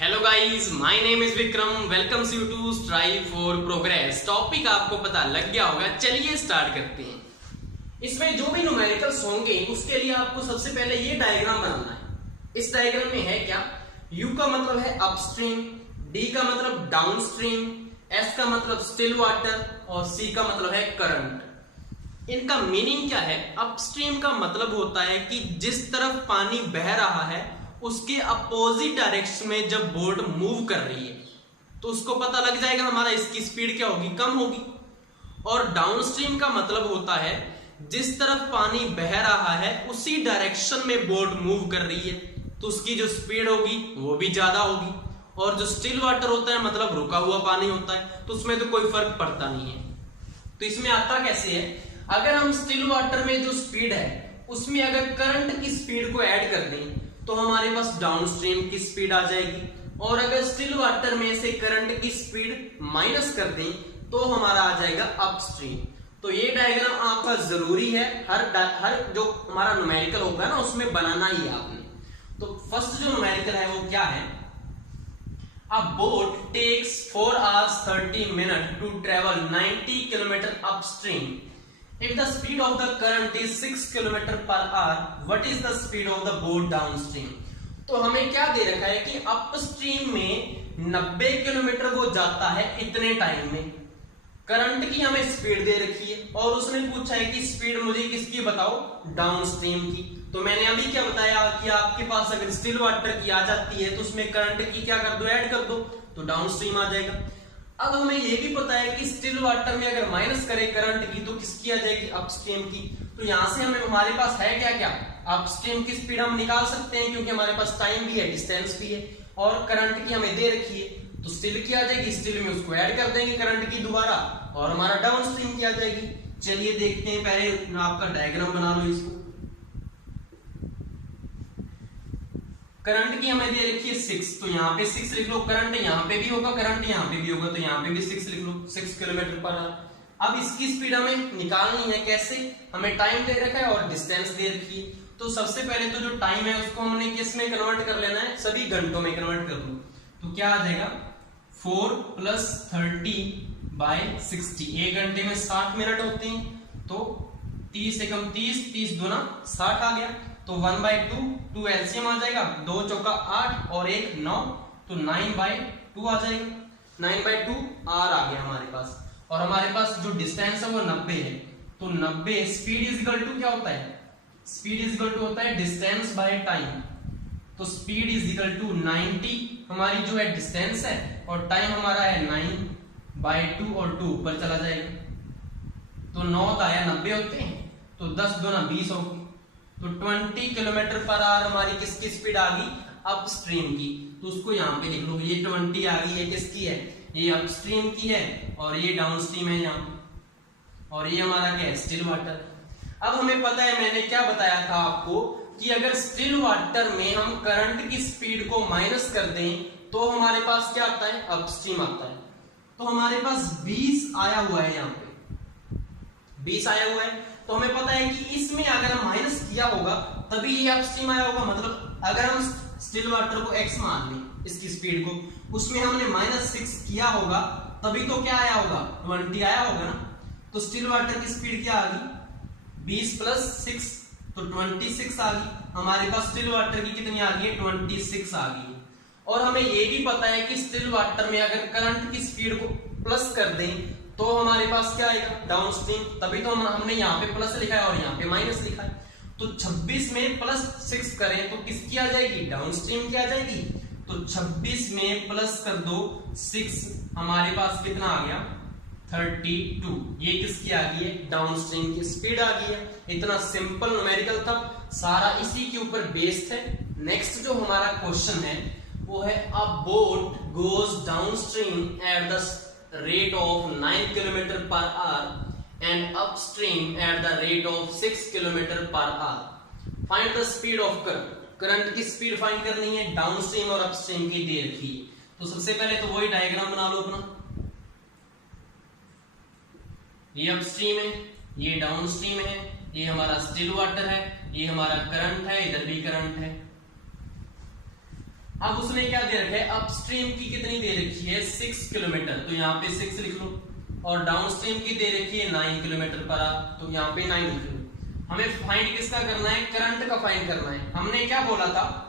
Hello guys, my name is Vikram. Welcomes you to strive for progress. Topic आपको पता लग गया होगा, चलिए स्टार्ट करते हैं। इसमें जो भी न्यूमेरिकल्स होंगे उसके लिए आपको सबसे पहले ये डायग्राम बनाना है। इस डायग्राम में है क्या, U का मतलब है अपस्ट्रीम, D का मतलब डाउनस्ट्रीम, S का मतलब स्टिल वाटर और C का मतलब है करंट। इनका मीनिंग क्या है? अपस्ट्रीम का मतलब होता है कि जिस तरफ पानी बह रहा है उसके अपोजिट डायरेक्शन में जब बोट मूव कर रही है तो उसको पता लग जाएगा हमारा इसकी स्पीड क्या होगी, कम होगी। और डाउनस्ट्रीम का मतलब होता है जिस तरफ पानी बह रहा है उसी डायरेक्शन में बोट मूव कर रही है तो उसकी जो स्पीड होगी वो भी ज्यादा होगी। और जो स्टिल वाटर होता है मतलब रुका हुआ पानी होता है तो उसमें तो कोई फर्क पड़ता नहीं है। तो इसमें आता कैसे है, अगर हम स्टिल वाटर में जो स्पीड है उसमें अगर करंट की स्पीड को ऐड कर दें तो हमारे पास डाउनस्ट्रीम की स्पीड आ जाएगी, और अगर स्टिल वाटर में से करंट की स्पीड माइनस कर दें तो हमारा आ जाएगा अपस्ट्रीम। तो ये डायग्राम आपका जरूरी है, हर जो हमारा न्यूमेरिकल होगा ना उसमें बनाना ही है आपने। तो फर्स्ट जो न्यूमेरिकल है वो क्या है, A boat takes 4 hours 30 minutes to travel 90 km upstream. If the speed of the current is 6 km per hour, what is the speed of the boat downstream? तो हमें क्या दे रखा है कि अपस्ट्रीम में 90 किलोमीटर वो जाता है इतने टाइम में। करंट की हमें स्पीड दे रखी है और उसने पूछा है कि स्पीड मुझे किसकी बताओ, डाउनस्ट्रीम की। तो मैंने अभी क्या बताया कि आपके पास अगर स्टिल वाटर की आ जाती है तो उसमें करंट की क्या कर दो, ऐड कर दो, तो डाउनस्ट्रीम आ जाएगा। अब हमें ये भी पता है कि स्टिल वाटर में अगर माइनस करें करंट की तो किसकी आ जाएगी, अपस्ट्रीम की। तो यहां से हमें हमारे पास है क्या क्या, अपस्ट्रीम की स्पीड हम निकाल सकते हैं क्योंकि हमारे पास टाइम भी है, डिस्टेंस भी है, और करंट की हमें दे रखी है तो स्टिल की आ जाएगी, स्टिल में उसको ऐड कर देंगे करंट की दोबारा और हमारा डाउनस्ट्रीम की आ जाएगी। चलिए देखते हैं, पहले आपका डायग्राम बना लो इसको। करंट की हमें दे रखी है 6, तो यहाँ पे 6 लिख लो। करंट यहाँ पे भी होगा, करंट यहाँ पे भी होगा, तो यहाँ पे भी 6 लिख लो, 6 किलोमीटर पर आवर। अब इसकी स्पीड हमें निकालनी है, कैसे, हमें टाइम दे रखा है और डिस्टेंस दे रखी है। तो सबसे पहले तो जो टाइम है उसको हमने किस में कन्वर्ट कर लेना है, सभी घंटों में कन्वर्ट कर लो। तो क्या आ जाएगा 4 + 30/60। 1 घंटे में 60 मिनट होते हैं, तो 30 एकम 30, 30 दूना 60 आ गया। तो 1/2, 2 एलसीएम आ जाएगा, 2 चौका 8 और 1 9, तो 9/2 आ जाएगा। 9/2 आर आ गया हमारे पास। और हमारे पास जो डिस्टेंस है वो 90 है, तो 90 स्पीड इज इक्वल टू क्या होता है, स्पीड इज इक्वल टू होता है डिस्टेंस बाय टाइम। तो स्पीड इज इक्वल टू 90 हमारी जो है डिस्टेंस है और टाइम हमारा है 9/2 और 2 ऊपर चला जाएगा। तो 9 आया 90 होते हैं, तो 10 दूना 20 होगी, तो 20 किलोमीटर पर आवर हमारी किसकी स्पीड आ गई, अपस्ट्रीम की। तो उसको यहाँ पे लिख लो, ये 20 आ गई है, किसकी है, ये अपस्ट्रीम की है और ये डाउनस्ट्रीम है यहाँ पे, और ये हमारा क्या है, स्टिल वाटर। अब हमें पता है, मैंने क्या बताया था आपको कि अगर स्टिल वाटर में हम करंट की स्पीड को माइनस कर दें तो हमारे पास क्या आता है, अपस्ट्रीम आता है। तो हमारे पास 20 आया हुआ है, यहाँ पे 20 आया हुआ है, तो हमें पता है कि इसमें अगर हम माइनस किया होगा तभी ये अपस्ट्रीम आया होगा। मतलब अगर हम स्टिल वाटर को x मान लें, इसकी स्पीड को, उसमें हमने -6 किया होगा तभी तो क्या आया होगा, 20 आया होगा ना। तो स्टिल वाटर की स्पीड क्या आ गई, 20 + 6, तो 26 आ गई। हमारे पास स्टिल वाटर की कितनी आ गई है, 26 आ गई। और हमें ये भी पता है कि स्टिल वाटर में अगर करंट की स्पीड को प्लस कर दें तो हमारे पास क्या आएगा, डाउनस्ट्रीम। तभी तो हमने यहाँ पे प्लस लिखा है और यहाँ पे माइनस लिखा है। तो 26 में +6 करें तो किसकी आ जाएगी, डाउनस्ट्रीम की आ जाएगी। तो 26 में प्लस कर दो 6, हमारे पास कितना आ गया, 32। ये किसकी आ गई है, डाउनस्ट्रीम की स्पीड आ गई है। इतना सिंपल न्यूमेरिकल था, सारा इसी के ऊपर बेस्ड है। नेक्स्ट जो हमारा क्वेश्चन है वो है, अ boat goes downstream at the rate of 9 km per hour and upstream at the rate of 6 km per hour. Find the speed of current. Current की स्पीड फाइंड करनी है, डाउनस्ट्रीम और अपस्ट्रीम की दे रखी है। तो सबसे पहले तो वही डायग्राम बना लो अपना। ये अपस्ट्रीम है, ये डाउनस्ट्रीम है, ये हमारा स्टिल वाटर है, ये हमारा करंट है, इधर भी करंट है। अब उसने क्या दे रखा है, अपस्ट्रीम की कितनी दे रखी है 6 किलोमीटर, तो यहाँ पे 6 लिख लो, और डाउनस्ट्रीम की दे रखी है 9 किलोमीटर पर आवर, तो यहाँ पे 9 लिख लो। हमें फाइंड किसका करना है, करंट का फाइंड करना है। हमने क्या बोला था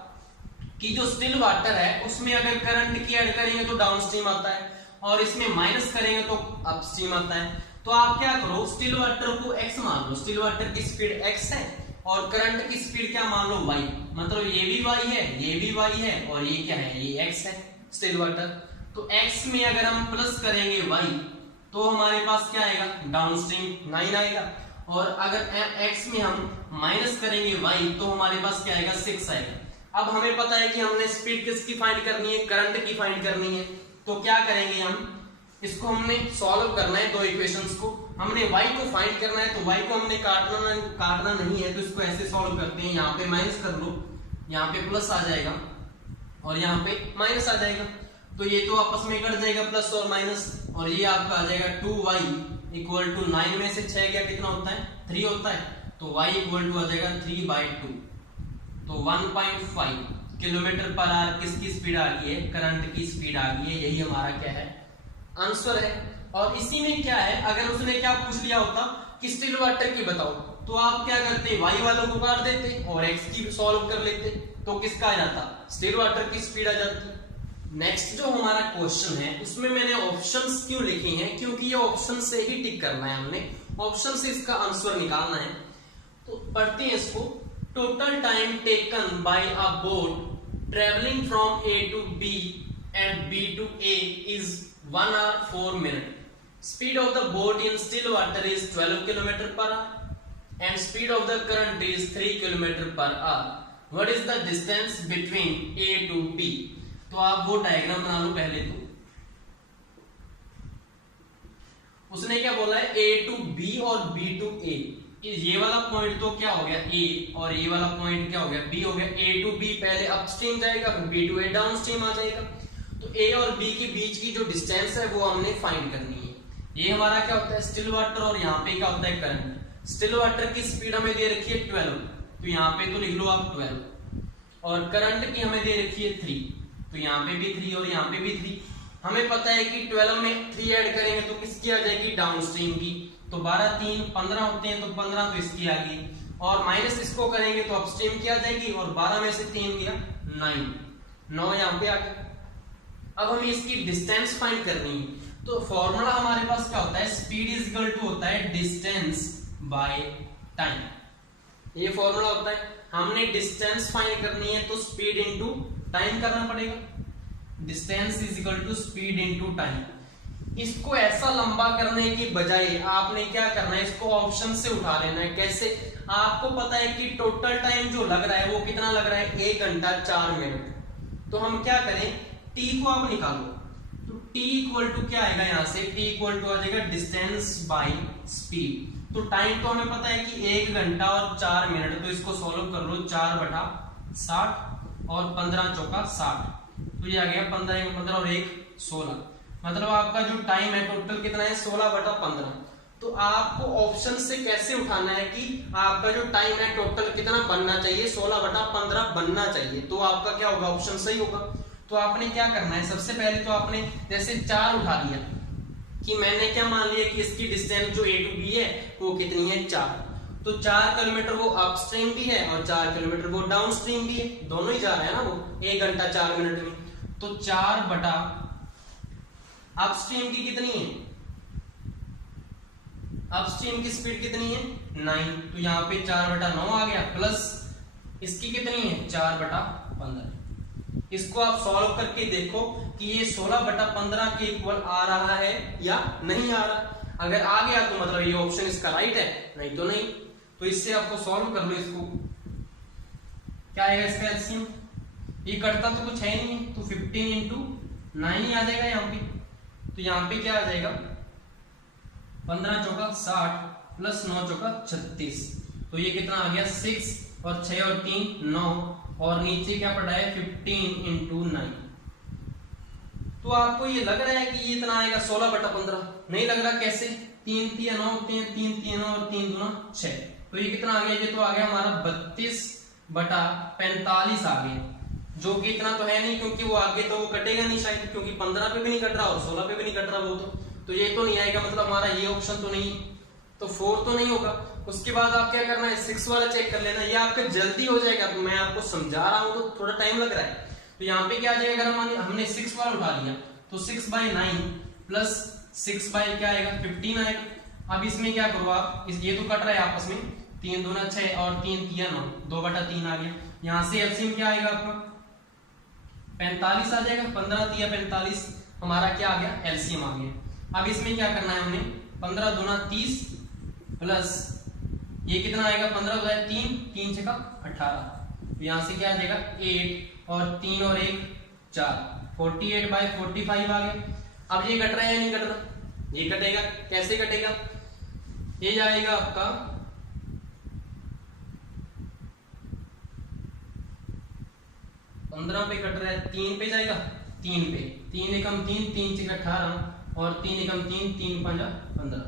कि जो स्टिल वाटर है उसमें अगर करंट की ऐड करेंगे तो डाउनस्ट्रीम आता है, और इसमें माइनस करेंगे तो अपस्ट्रीम आता है। तो आप क्या करो, स्टिल वाटर को x मान लो, स्टिल वाटर की स्पीड x है और करंट की स्पीड क्या मान लो y, मतलब ये भी y है, ये भी y है, और ये क्या है, ये x है स्टिल वाटर। तो x में अगर हम प्लस करेंगे y तो हमारे पास क्या आएगा, डाउनस्ट्रीम 9 आएगा, और अगर x में हम माइनस करेंगे y तो हमारे पास क्या आएगा, 6 आएगा। अब हमें पता है कि हमने स्पीड किसकी फाइंड करनी है, करंट की फाइंड करनी है। तो क्या करेंगे, हम इसको हमने सॉल्व करना है, दो इक्वेशंस को हमने y को फाइंड करना है, तो y को हमने काटना नहीं है, तो इसको ऐसे सॉल्व करते हैं। यहाँ पे माइनस कर लो, यहाँ पे प्लस आ जाएगा और यहाँ पे माइनस आ जाएगा, तो ये तो आपस में कट जाएगा प्लस और माइनस, और ये आपका आ जाएगा 2y इक्वल टू 9 में से 6 गया कितना होता है, 3 होता है, तो y इक्वल टू आ जाएगा 3/2, तो 1.5 किलोमीटर पर आवर किसकी स्पीड आ गई है, करंट की स्पीड आ गई है। यही हमारा क्या है, आंसर है। और इसी में क्या है, अगर उसने क्या पूछ लिया होता कि स्टिल वाटर की बताओ, तो आप क्या करते, y वालों को काट देते और x की सॉल्व कर लेते, तो किसका आ जाता, स्टिल वाटर की स्पीड आ जाती। नेक्स्ट जो हमारा क्वेश्चन है उसमें मैंने ऑप्शंस क्यों लिखे हैं, क्योंकि ये ऑप्शन से ही टिक करना है, हमने ऑप्शन से इसका आंसर निकालना है। तो पढ़ते हैं इसको। Total time taken by a boat travelling from A to B and B to A is 1 hour 4 minutes. Speed of the boat in still water is 12 km per hour and speed of the current is 3 km per hour. What is the distance between A to B? तो आप वो diagram बना लो पहले। तो उसने क्या बोला है, A to B और B to A। ये वाला पॉइंट तो क्या हो गया A, और ये वाला पॉइंट क्या हो गया B हो गया। A to B पहले अपस्ट्रीम जाएगा, फिर B to A डाउनस्ट्रीम आ जाएगा। तो A और B के बीच की जो डिस्टेंस है वो हमने फाइंड करनी है। ये हमारा क्या होता है, स्टिल वाटर, और यहाँ पे क्या होता है, करंट। स्टिल वाटर की स्पीड हमें दे रखी है 12, तो यहाँ पे तो लिख लो आप 12, और करंट की हमें दे रखी है 3, तो यहाँ पे भी 3 और यहाँ पे भी 3। हमें पता है कि 12 में 3 ऐड करेंगे तो किसकी आ जाएगी, डाउनस्ट्रीम की, तो 12 3 15 होते हैं, तो 15 तो इसकी आ गई, और माइनस इसको करेंगे तो अपस्ट्रीम की आ जाएगी, और 12 में से 3 गया 9 यहाँ पे आ गया। अब हमें इसकी डिस्टेंस फाइंड करनी है, तो फॉर्मूला हमारे पास क्या होता है, स्पीड इज इक्वल टू होता है डिस्टेंस बाय टाइम। ये फॉर्मूला होता है। हमने डिस्टेंस फाइंड करनी है तो स्पीड इनटू टाइम करना पड़ेगा। Distance is equal to speed into time. इसको ऐसा लंबा करने की बजाय आपने क्या करना है, इसको ऑप्शन से उठा लेना है। कैसे, आपको पता है कि टोटल टाइम जो लग रहा है वो कितना लग रहा है, 1 घंटा 4 मिनट। तो हम क्या करें, टी को आप निकालो, तो टी इक्वल टू क्या आएगा, यहाँ से टी इक्वल टू आ जाएगा डिस्टेंस बाय स्पीड। तो टाइम तो हमें पता है कि 1 घंटा और 4 मिनट, तो इसको सॉल्व कर लो, 4/60 और 15 चौका 60, तो ये आ गया 15 और 1 16। मतलब आपका जो टाइम है टोटल कितना है, 16/15। तो आपको ऑप्शन से कैसे उठाना है कि आपका जो टाइम है टोटल कितना बनना चाहिए, 16/15 बनना चाहिए, तो आपका क्या होगा, ऑप्शन सही होगा। तो आपने क्या करना है, सबसे पहले तो आपने जैसे 4 उठा लिया, कि मैंने क्या मान लिया कि इसकी डिस्टेंस जो A to B है वो कितनी है, 4। तो 4 किलोमीटर वो अपस्ट्रीम भी है और 4 किलोमीटर वो डाउनस्ट्रीम भी है, दोनों ही जा रहे हैं ना वो 1 घंटा 4 मिनट में। तो 4 बटा अपस्ट्रीम की कितनी है, अपस्ट्रीम की स्पीड कितनी है 9, तो यहाँ पे 4/9 आ गया, प्लस इसकी कितनी है 4/15। इसको आप सॉल्व करके देखो कि ये 16/15 के इक्वल आ रहा है या नहीं आ रहा। अगर आ गया तो मतलब ये ऑप्शन इसका राइट है, नहीं तो नहीं। तो इससे आपको सॉल्व कर लो, इसको क्या आएगा इसका एलसीएम, ये करता तो कुछ है नहीं, तो 15 × 9 ही आ जाएगा यहाँ पे। तो यहाँ पे क्या आ जाएगा, 15 चौका 60 प्लस 9 चौका 36, तो ये कितना आ गया 6 और 6 और 3 9, और नीचे क्या पड़ा है 15 × 9। तो आपको ये लग रहा है कि ये इतना आएगा 16/15, नहीं लग रहा। कैसे, 3 3 9 होते हैं, 3 3 और 3 2 6, तो ये कितना आ गया, ये तो आ गया हमारा 32/45 आ गया। जो कि इतना तो है नहीं, क्योंकि वो आगे तो वो कटेगा नहीं शायद, क्योंकि 15 पे भी नहीं कट रहा और 16 पे भी नहीं कट रहा वो तो ये तो नहीं आएगा, मतलब हमारा ये ऑप्शन तो नहीं, तो 4 तो नहीं होगा। उसके बाद आप क्या करना है, 6 वाला चेक कर लेना, ये आपका जल्दी हो जाएगा, तो मैं आपको समझा रहा हूँ तो थोड़ा टाइम लग रहा है। तो यहाँ पे क्या आ जाएगा, अगर हमने 6 वाला उठा लिया तो 6/9 प्लस 6 क्या आएगा 15 आएगा। अब इसमें क्या करो आप, ये तो कट रहा है आपस में, 3 दूना 6 और 3 तिया 9, 2/3 आ गया। यहाँ से एलसीएम क्या आएगा आपका 45 आ जाएगा, 15 तिया 45 हमारा क्या आ गया एलसीएम आ गया। अब इसमें क्या करना है हमने, 15 दूना 30 प्लस ये कितना आएगा 15 2 3 3 6 18, यहाँ से क्या आ जाएगा 8 और 3 और 1 4, 48/45 आ गया। अब ये कट रहा है या नहीं कट रहा, ये कटेगा, कैसे कटेगा, ये जाएगा आपका 15 पे कट रहा है, 3 पे जाएगा, 3 पे 3 एकम 3 3 6 18 और 3 एकम 3 3 5 15,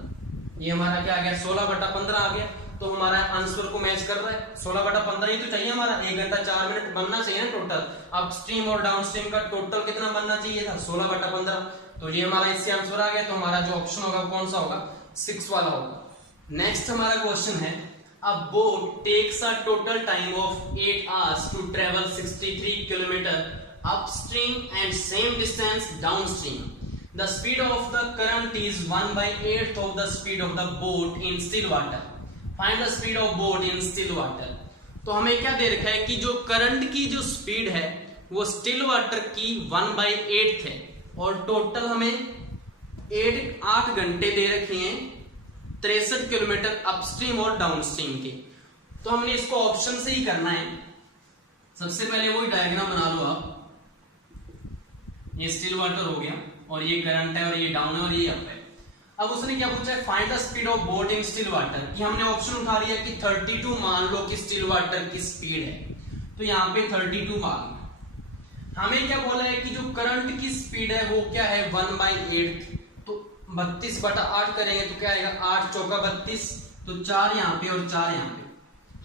ये हमारा क्या आ गया 16/15 आ गया। तो हमारा आंसर को मैच कर रहा है, 16/15 ही तो चाहिए हमारा, 1 घंटा 4 मिनट बनना चाहिए ना टोटल। अब स्ट्रीम और डाउन स्ट्रीम का टोटल कितना बनना चाहिए था 16/15, तो ये हमारा इससे आंसर आ गया। तो हमारा जो ऑप्शन होगा कौन सा होगा 6 वाला होगा। नेक्स्ट हमारा क्वेश्चन है, a boat takes a total time of 8 hours to travel 63 km upstream and same distance downstream. The speed of the current is 1/8 of the speed of the boat in still water. Find the speed of boat in still water. तो हमें क्या दे रखा है कि जो current की जो speed है वो स्टिल वाटर की 1/8 है और टोटल हमें 8 घंटे दे रखे हैं 63 किलोमीटर अपस्ट्रीम और डाउनस्ट्रीम के। तो हमने इसको ऑप्शन से ही करना है। सबसे पहले वही डायग्राम बना लो आप, ये स्टिल वाटर हो गया और ये करंट है और ये डाउन है और ये अप है। अब उसने क्या पूछा है, find the speed of boat in still water, कि हमने ऑप्शन उठा लिया कि 32 मान लो कि स्टिल वाटर की स्पीड है, तो यहाँ पे 32 मान लो। हमें क्या बोला है कि जो करंट की स्पीड है वो क्या है 1/8, तो 32/8 करेंगे तो क्या आएगा 8 चौका 32, तो 4 यहाँ पे और 4 यहाँ पे।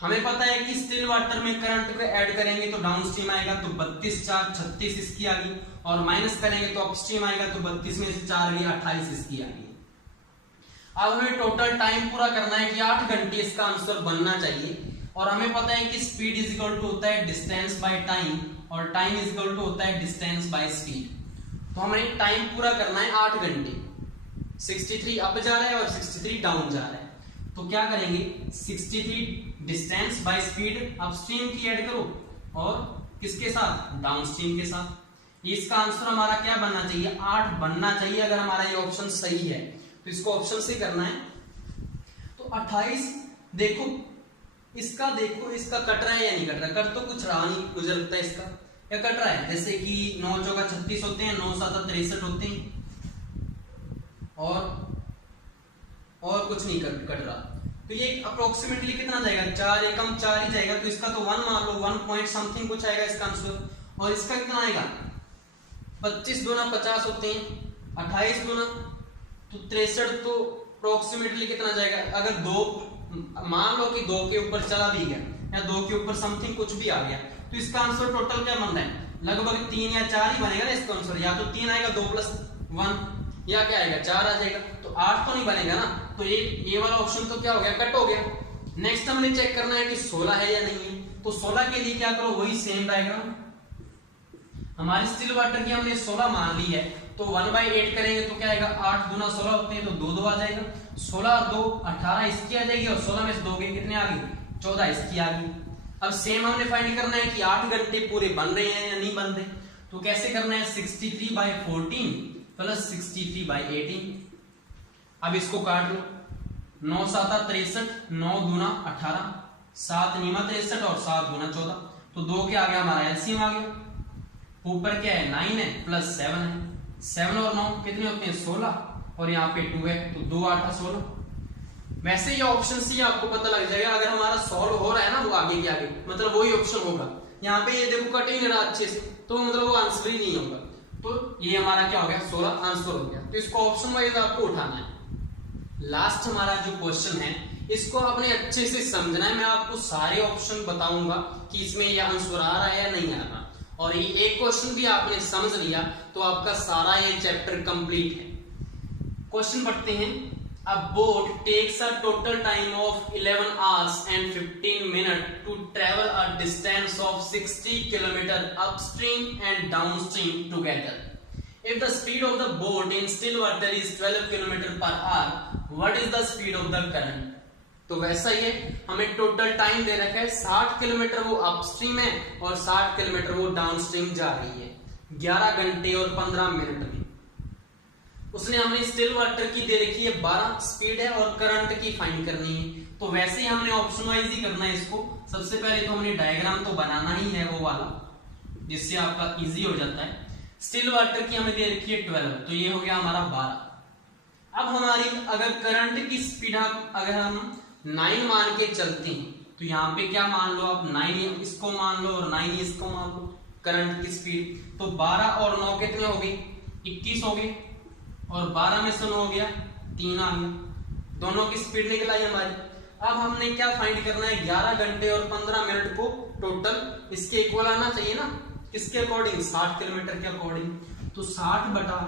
हमें पता है कि स्टिल वाटर में करंट को ऐड करेंगे तो डाउन स्ट्रीम आएगा, तो 32 4 36 इसकी आ गई, और माइनस करेंगे तो अपस्ट्रीम आएगा, तो 32 में से 4 गई 28 इसकी आ गई। अब हमें टोटल टाइम पूरा करना है कि 8 घंटे इसका आंसर बनना चाहिए, और हमें पता है कि स्पीड इज इक्वल टू होता है डिस्टेंस बाय टाइम और टाइम इज इक्वल टू होता है डिस्टेंस बाय स्पीड। तो हमें टाइम पूरा करना है 8 घंटे, 63 अप जा रहा है और 63 डाउन जा रहा है, तो क्या करेंगे 63 डिस्टेंस बाय स्पीड अपस्ट्रीम की ऐड करो और किसके साथ डाउनस्ट्रीम के साथ। इसका आंसर हमारा क्या बनना चाहिए 8 बनना चाहिए अगर हमारा ये ऑप्शन सही है, तो इसको ऑप्शन से करना है। तो 28 देखो इसका कट रहा है या नहीं कट रहा, कट तो कुछ रहा नहीं मुझे लगता है इसका, या कट रहा है, जैसे कि 9 चौका 36 होते हैं, 9 7 63 होते हैं, और कुछ नहीं कट रहा, तो ये अप्रोक्सीमेटली कितना जाएगा 4 एकम 4 ही जाएगा, तो इसका तो 1 मान लो 1 पॉइंट समथिंग कुछ आएगा इसका आंसर। और इसका कितना आएगा 25 दूना 50 होते हैं, 28 दूना तो 63, तो अप्रोक्सीमेटली कितना जाएगा, अगर 2 मान लो कि 2 के ऊपर चला भी गया या 2 के ऊपर समथिंग कुछ भी आ गया, तो इसका आंसर टोटल क्या बन रहा है लगभग 3 या 4 ही बनेगा ना इसका आंसर, या तो 3 आएगा 2 + 1 या क्या आएगा 4 आ जाएगा, तो 8 तो नहीं बनेगा ना, तो ये वाला ऑप्शन तो क्या हो गया कट हो गया। नेक्स्ट हमने चेक करना है कि 16 है या नहीं है, तो 16 के लिए क्या करो वही सेम डायग्राम, हमारी स्टिल वाटर की हमने 16 मान ली है, तो 1/8 करेंगे तो क्या आएगा 8 दूना 16 होते हैं, तो 2 2 आ जाएगा, 16 और 2 18 इसकी आ जाएगी, और 16 में से 2 गए कितने आ गई 14 इसकी आ गई। अब सेम हमने फाइंड करना है कि 8 घंटे पूरे बन रहे हैं या नहीं बन रहे, तो कैसे करना है 63/14 प्लस 63/18। अब इसको काट लो, 9 7 63, 9 दूना 18, 7 नीमा 63 और 7 दूना 14, तो 2 के आगे हमारा एलसीएम आ गया, ऊपर क्या है 9 है प्लस 7 है, 7 और 9 कितने होते हैं 16, और यहाँ पे 2 है, तो 2 8 16। वैसे ये ऑप्शन सी आपको पता लग जाएगा, अगर हमारा सॉल्व हो रहा है ना वो आगे के आगे मतलब वही ऑप्शन होगा। यहाँ पे ये देखो कट ही नहीं रहा अच्छे से, तो मतलब वो आंसर ही नहीं होगा, तो ये हमारा क्या हो गया 16 आंसर हो गया। तो इसको ऑप्शन वाइज आपको उठाना है। लास्ट हमारा जो क्वेश्चन है इसको आपने अच्छे से समझना है, मैं आपको सारे ऑप्शन बताऊंगा कि इसमें ये आंसर आ रहा है या नहीं आ रहा, और ये एक क्वेश्चन भी आपने समझ लिया तो आपका सारा ये चैप्टर कंप्लीट है। क्वेश्चन पढ़ते हैं। A boat takes a total time of 11 hours and 15 minutes to travel a distance of 60 km upstream and downstream together. If the speed of the boat in still water is 12 km per hour, what is the speed of the current? तो वैसा ही है, हमें total time दे रखा है 60 kilometre वो upstream है और 60 kilometre वो डाउनस्ट्रीम जा रही है 11 घंटे और 15 मिनट में। उसने हमें स्टिल वाटर की दे रखी है 12 स्पीड है और करंट की फाइंड करनी है। तो वैसे ही हमने ऑप्शन वाइज ही करना है इसको। सबसे पहले तो हमने डायग्राम तो बनाना ही है वो वाला, जिससे आपका इजी हो जाता है। स्टिल वाटर की हमें दे रखी है 12, तो ये हो गया हमारा 12। अब हमारी अगर करंट की स्पीड अगर हम 9 मान के चलते हैं तो यहाँ पे क्या मान लो आप, 9 इसको मान लो और 9 इसको मान लो करंट की स्पीड। तो 12 और 9 कितने हो गए, 21 हो गए और 12 में से 9 हो गया 3 आ गया, दोनों की स्पीड निकल आई हमारी। अब हमने क्या फाइंड करना है, 11 घंटे और 15 मिनट को टोटल इसके इक्वल आना चाहिए ना, किसके अकॉर्डिंग, 60 किलोमीटर के अकॉर्डिंग। तो 60 बटा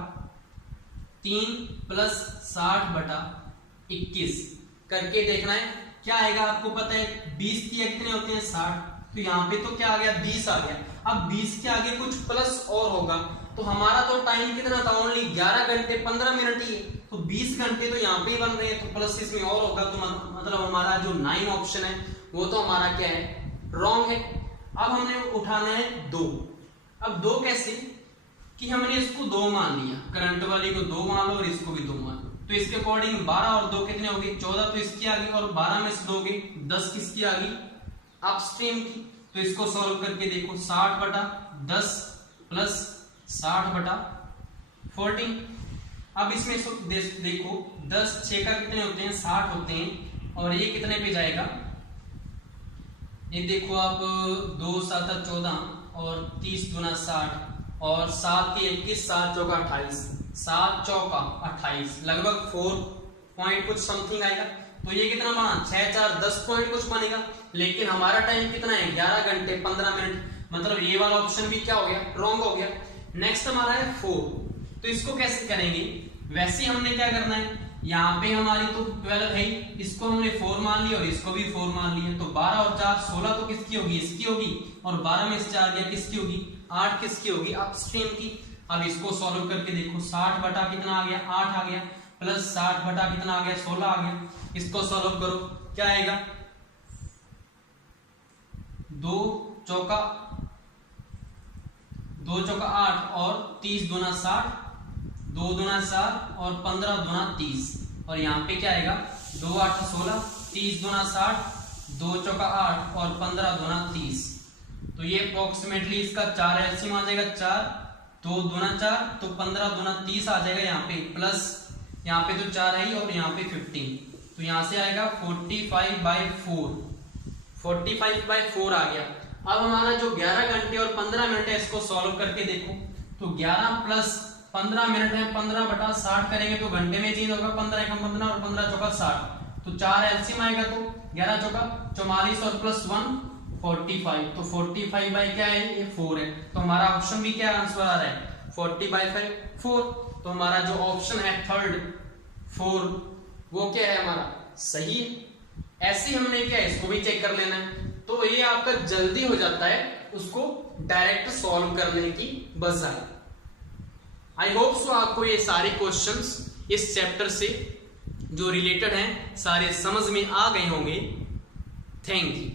3 प्लस 60 बटा 21 करके देखना है क्या आएगा। आपको पता है 20 के कितने होते हैं 60, तो यहाँ पे तो क्या आ गया 20 आ गया। अब 20 के आगे कुछ प्लस और होगा तो हमारा तो टाइम कितना था, ओनली 11 घंटे 15 मिनट ही है, तो 20 घंटे तो यहाँ पे ही बन रहे हैं, तो प्लस इसमें और होगा। तो मतलब हमारा जो 9 ऑप्शन है वो तो हमारा क्या है, रॉन्ग है। अब हमने उठाना है 2। अब 2 कैसे कि हमने इसको 2 मान लिया, करंट वाली को 2 मान लो और इसको भी 2 मान लो, तो इसके अकॉर्डिंग 12 और 2 कितने हो गए 14, तो इसकी आ गई, और 12 में से 2 गई 10 किसकी आ गई, अपस्ट्रीम की। तो इसको सॉल्व करके देखो, 60 बटा 10 प्लस 60 बटा 14। अब इसमें देखो 10 6 का कितने होते हैं 60 होते हैं, और ये कितने पे जाएगा, ये देखो आप 2 7 14 और 30 गुना 60 और 7 के 21 7 चौका 28, 7 चौका 28, लगभग 4 पॉइंट कुछ समथिंग आएगा। तो ये कितना बना 6 4 10 पॉइंट कुछ बनेगा, लेकिन हमारा टाइम कितना है 11 घंटे 15 मिनट, मतलब ये वाला ऑप्शन भी क्या हो गया, रॉन्ग हो गया। नेक्स्ट हमारा है 4, तो इसको कैसे करेंगे, वैसे हमने क्या करना है, यहाँ पे हमारी तो 12 है, इसको हमने 4 मान लिया और इसको भी 4 मान लिया, तो 12 और 4 16 तो किसकी होगी, इसकी होगी, और 12 में से 4 गया किसकी होगी, 8 किसकी होगी, अपस्ट्रीम की। अब इसको सॉल्व करके देखो, 60 बटा कितना आ गया 8 आ गया, प्लस 60 बटा कितना आ गया 16 आ गया। इसको सॉल्व करो क्या आएगा, 2 चौका 8 और 30 गुना 60, 2 दुना 7 और 15 दुना 30, और यहाँ पे क्या आएगा 2 8 16, 30 दुना 60, 2 चौका 8 और 15 दुना 30। तो ये अप्रोक्सीमेटली इसका 4 एलसीएम आ जाएगा, 4 2 दुना 4 तो 15 दुना 30 आ जाएगा यहाँ पे, प्लस यहाँ पे तो 4 है और यहाँ पे 15, तो यहाँ से आएगा 45/4, 45/4 आ गया। अब हमारा जो 11 घंटे और 15 मिनट है इसको सॉल्व करके देखो, तो 11 प्लस 15 मिनट है, 15 बटा 60 करेंगे तो घंटे में चेंज होगा, 15 एकम 15 और 15 चौका 60, तो 4 एलसीएम आएगा, तो 11 चौका 44 और प्लस 1 45, तो 45 बाई क्या है ये 4 है, तो हमारा ऑप्शन भी क्या आंसर आ रहा है 40/4। तो हमारा जो ऑप्शन है थर्ड 4 वो क्या है हमारा सही है। ऐसे हमने क्या है इसको भी चेक कर लेना है, तो ये आपका जल्दी हो जाता है उसको डायरेक्ट सॉल्व करने की बजाय। आई होप सो आपको ये सारे क्वेश्चंस इस चैप्टर से जो रिलेटेड हैं सारे समझ में आ गए होंगे। Thank you.